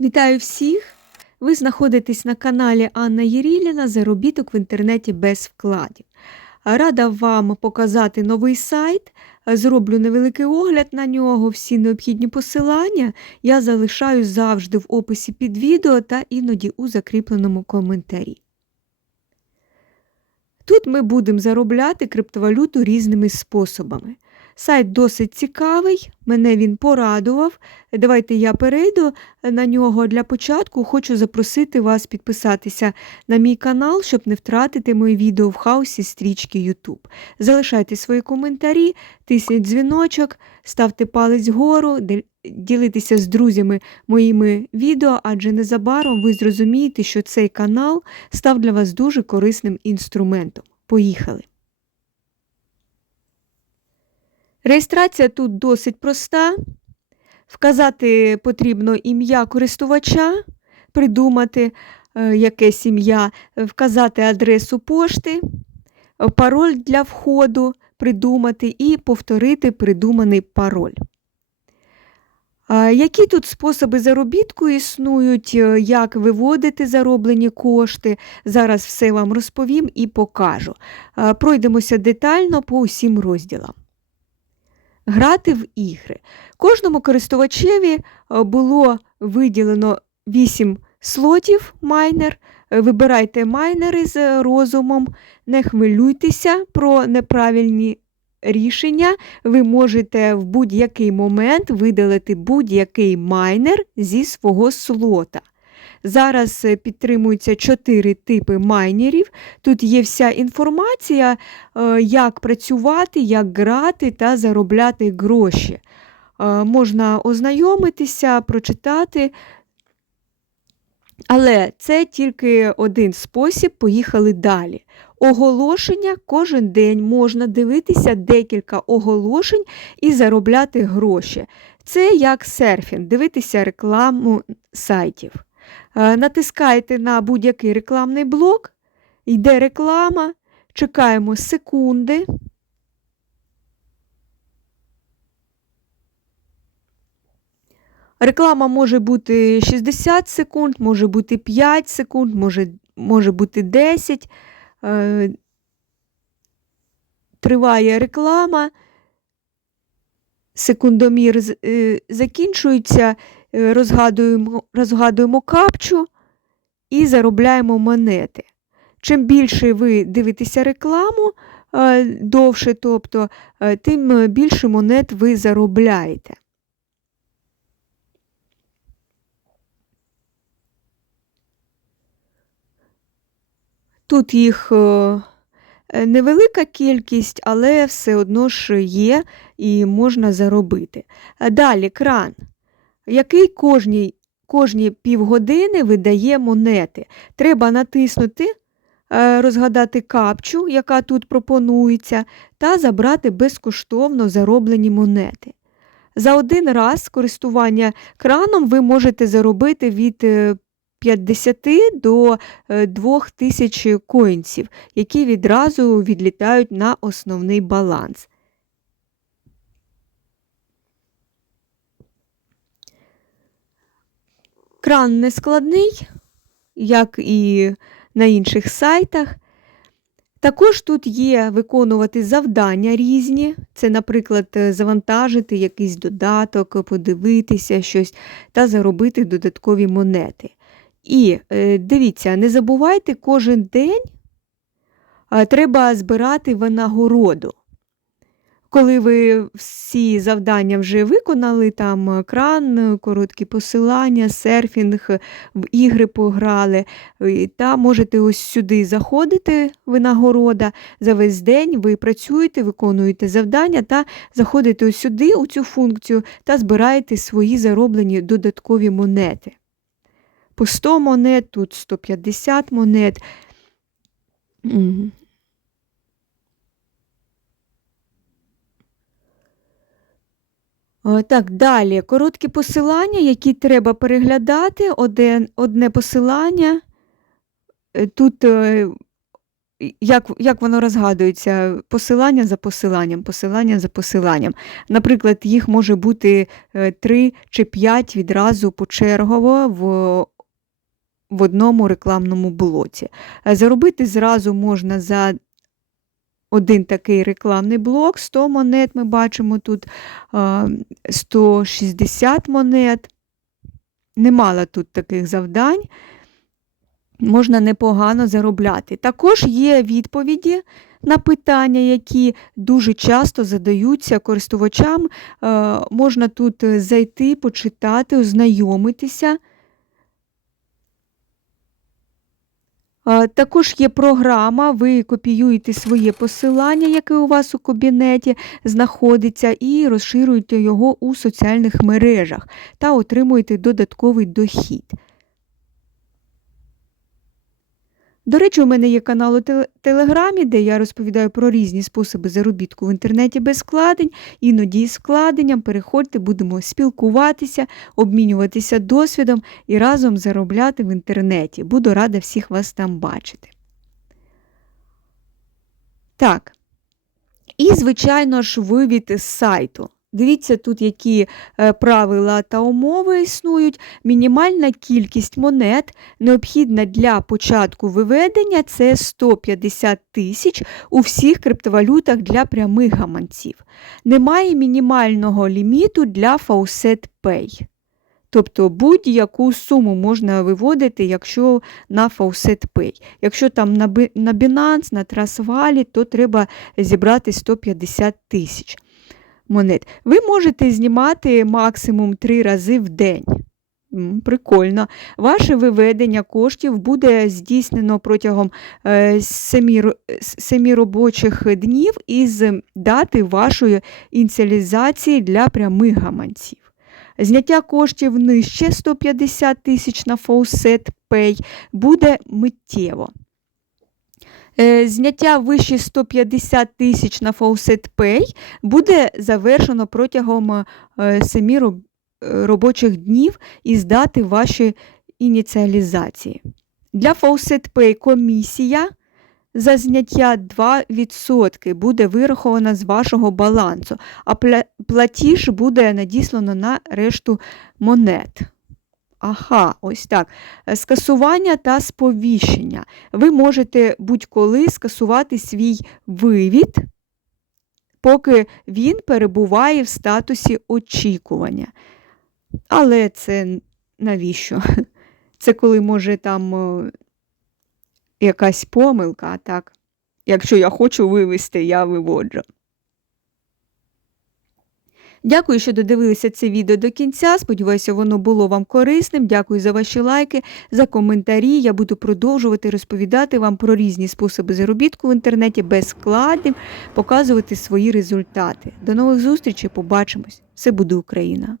Вітаю всіх! Ви знаходитесь на каналі Анна Єріліна Заробіток в інтернеті без вкладів. Рада вам показати новий сайт. Зроблю невеликий огляд на нього. Всі необхідні посилання я залишаю завжди в описі під відео та іноді у закріпленому коментарі. Тут ми будемо заробляти криптовалюту різними способами. Сайт досить цікавий, мене він порадував. Давайте я перейду на нього для початку. Хочу запросити вас підписатися на мій канал, щоб не втратити мої відео в хаосі стрічки YouTube. Залишайте свої коментарі, тисніть дзвіночок, ставте палець вгору, ділитеся з друзями моїми відео, адже незабаром ви зрозумієте, що цей канал став для вас дуже корисним інструментом. Поїхали! Реєстрація тут досить проста. Вказати потрібно ім'я користувача, придумати е, якесь ім'я, вказати адресу пошти, пароль для входу, придумати і повторити придуманий пароль. Які тут способи заробітку існують, е, як виводити зароблені кошти? Зараз все вам розповім і покажу. Пройдемося детально по усім розділам грати в ігри. Кожному користувачеві е, було виділено 8 слотів майнер. Е, вибирайте майнери з розумом, не хвилюйтеся про неправильні рішення. Ви можете в будь-який момент видалити будь-який майнер зі свого слота. Зараз е, підтримуються чотири типи майнерів. Тут є вся інформація, е, як працювати, як грати та заробляти гроші. Е, можна ознайомитися, прочитати. Але це тільки один спосіб, поїхали далі. Оголошення кожен день можна дивитися декілька оголошень і заробляти гроші. Це як серфінг, дивитися рекламу сайтів. Е, натискаєте на будь-який рекламний блок, йде реклама, чекаємо секунди. Реклама може бути 60 секунд, може бути 5 секунд, може може бути 10. Е, триває реклама, секундомір е, закінчується, розгадуємо, розгадуємо капчу і заробляємо монети. Чим більше ви дивитеся рекламу е, довше, тобто, е, тим більше монет ви заробляєте. Тут їх невелика кількість, але все одно ж є і можна заробити. Далі кран який кожні, кожні півгодини видає монети. Треба натиснути, е, розгадати капчу, яка тут пропонується, та забрати безкоштовно зароблені монети. За один раз користування краном ви можете заробити від 50 е, до 2000 е, коїнців, які відразу відлітають на основний баланс. Кран не складний, як і на інших сайтах. Також тут є виконувати завдання різні, це, наприклад, завантажити якийсь додаток, подивитися щось та заробити додаткові монети. І е, дивіться, не забувайте, кожен день треба збирати винагороду. Коли ви всі завдання вже виконали, там кран, короткі посилання, серфінг, в ігри пограли, та можете ось сюди заходити винагорода. За весь день ви працюєте, виконуєте завдання та заходите ось сюди, у цю функцію, та збираєте свої зароблені додаткові монети. По 100 монет, тут 150 монет. Е, так, далі короткі посилання, які треба переглядати. Одне, одне посилання. Е, тут е, як, як воно розгадується? Посилання за посиланням, посилання за посиланням. Наприклад, їх може бути 3 чи 5 відразу почергово в, в одному рекламному блоці. Е, Заробити зразу можна за один такий рекламний блок, 100 монет ми бачимо тут 160 монет. Немало тут таких завдань. Можна непогано заробляти. Також є відповіді на питання, які дуже часто задаються користувачам. Е, Можна тут зайти, почитати, ознайомитися. Також є програма, ви копіюєте своє посилання, яке у вас у кабінеті знаходиться, і розширюєте його у соціальних мережах та отримуєте додатковий дохід. До речі, у мене є канал у Телеграмі, де я розповідаю про різні способи заробітку в інтернеті без складень, іноді із складенням. Переходьте, будемо спілкуватися, обмінюватися досвідом і разом заробляти в інтернеті. Буду рада всіх вас там бачити. Так. І, звичайно ж, вивід з сайту. Дивіться тут, які е, правила та умови існують. Мінімальна кількість монет необхідна для початку виведення це 150 тисяч у всіх криптовалютах для прямих гаманців. Немає мінімального ліміту для Faucet Pay. Тобто будь-яку суму можна виводити, якщо на Faucet Pay. Якщо там на Binance, на Trustwallet, то треба зібрати 150 тисяч монет. Ви можете знімати максимум 3 рази в день. Прикольно. Ваше виведення коштів буде здійснено протягом 7 робочих днів із дати вашої ініціалізації для прямих гаманців. Зняття коштів нижче 150 тисяч на Faucet Pay буде миттєво. Е, Зняття вище 150 тисяч на Faucet Pay буде завершено протягом 7 робочих днів із дати вашої ініціалізації. Для Faucet Pay комісія за зняття 2% буде вирахована з вашого балансу, а платіж буде надіслано на решту монет. Ага, ось так. Е, Скасування та сповіщення. Ви можете будь-коли скасувати свій вивід, поки він перебуває в статусі очікування. Але це навіщо? Це коли може там е, якась помилка, так. Якщо я хочу вивести, я виводжу. Дякую, що додивилися це відео до кінця. Сподіваюся, воно було вам корисним. Дякую за ваші лайки, за коментарі. Я буду продовжувати розповідати вам про різні способи заробітку в інтернеті без складів, показувати свої результати. До нових зустрічей, побачимось! Все буде Україна!